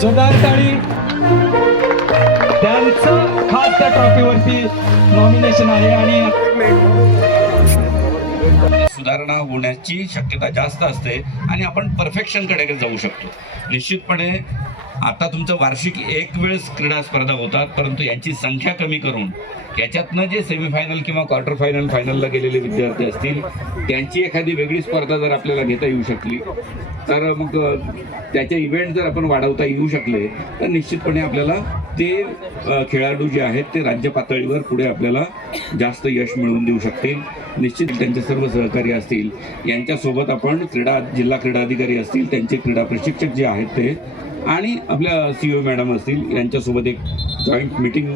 जोरदार टाळी. त्यांचं खास त्या ट्रॉफीवरती नॉमिनेशन आहे आणि सुधारणा होण्याची शक्यता जास्त असते आणि आपण परफेक्शनकडे जाऊ शकतो. निश्चितपणे आता तुमचं वार्षिक एक वेळेस क्रीडा स्पर्धा होतात, परंतु यांची संख्या कमी करून याच्यातनं जे सेमीफायनल किंवा क्वार्टर फायनल फायनलला गेलेले विद्यार्थी असतील त्यांची एखादी वेगळी स्पर्धा जर आपल्याला घेता येऊ शकली तर मग त्याचे इव्हेंट जर आपण वाढवता येऊ शकले तर निश्चितपणे आपल्याला ते खेळाडू जे आहेत ते राज्य पातळीवर पुढे आपल्याला जास्त यश मिळवून देऊ शकतील. निश्चित त्यांचे सर्व सहकारी असतील यांच्यासोबत आपण जिल्हा क्रीडा अधिकारी असतील त्यांचे क्रीडा प्रशिक्षक जे आहेत ते आणि आपल्या CEO मॅडम असतील यांच्यासोबत एक जॉईंट मीटिंग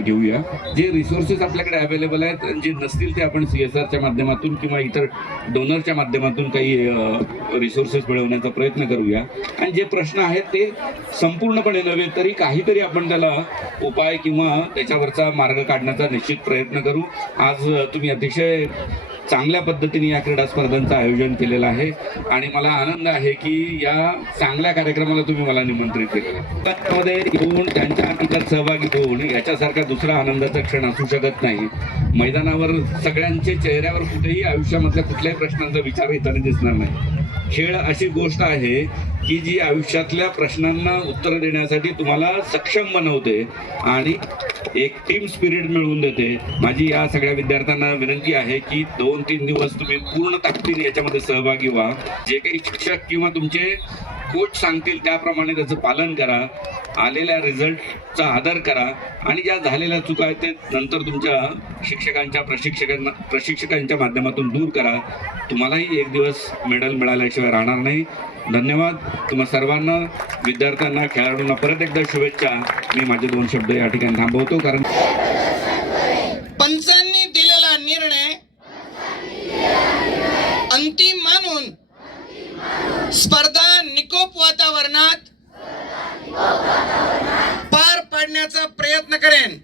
घेऊया. जे रिसोर्सेस आपल्याकडे अवेलेबल आहेत जे नसतील ते आपण CSRच्या माध्यमातून किंवा इतर डोनरच्या माध्यमातून काही रिसोर्सेस मिळवण्याचा प्रयत्न करूया आणि जे प्रश्न आहेत ते संपूर्णपणे नव्हे तरी काहीतरी आपण त्याला उपाय किंवा त्याच्यावरचा मार्ग काढण्याचा निश्चित प्रयत्न करू. आज तुम्ही अतिशय चांगल्या पद्धतीने या क्रीडा स्पर्धांचं आयोजन केलेलं आहे आणि मला आनंद आहे की या चांगल्या कार्यक्रमाला तुम्ही मला निमंत्रित केलेलं आहे. त्यामध्ये येऊन त्यांच्या आनंदात सहभागी होऊन याच्यासारखा दुसरा आनंदाचा क्षण असू शकत नाही. मैदानावर सगळ्यांचे चेहऱ्यावर कुठेही आयुष्यामधल्या कुठल्याही प्रश्नांचा विचार येताना दिसणार नाही. खेळ अशी गोष्ट आहे की जी आयुष्यातल्या प्रश्नांना उत्तर देण्यासाठी तुम्हाला सक्षम बनवते आणि एक टीम स्पिरिट मिळवून देते. माझी या सगळ्या विद्यार्थ्यांना विनंती आहे की 2-3 दिवस तुम्ही पूर्ण ताकदीने याच्यामध्ये सहभागी व्हा. जे काही शिक्षक किंवा तुमचे कोच सांगतील त्याप्रमाणे त्याचं पालन करा. आलेल्या रिझल्टचा आदर करा आणि ज्या झालेल्या चुका आहेत ते नंतर तुमच्या शिक्षकांच्या प्रशिक्षकांच्या माध्यमातून दूर करा. तुम्हालाही एक दिवस मेडल मिळाल्याशिवाय राहणार नाही. धन्यवाद तुम्हा सर्वांना, विद्यार्थ्यांना, खेळाडूंना परत एकदा शुभेच्छा. मी माझे 2 शब्द या ठिकाणी थांबवतो कारण पंचांनी दिलेला निर्णय अंतिम मानून स्पर्धा निकोप वातावरणात पार पाडण्याचा प्रयत्न करेन.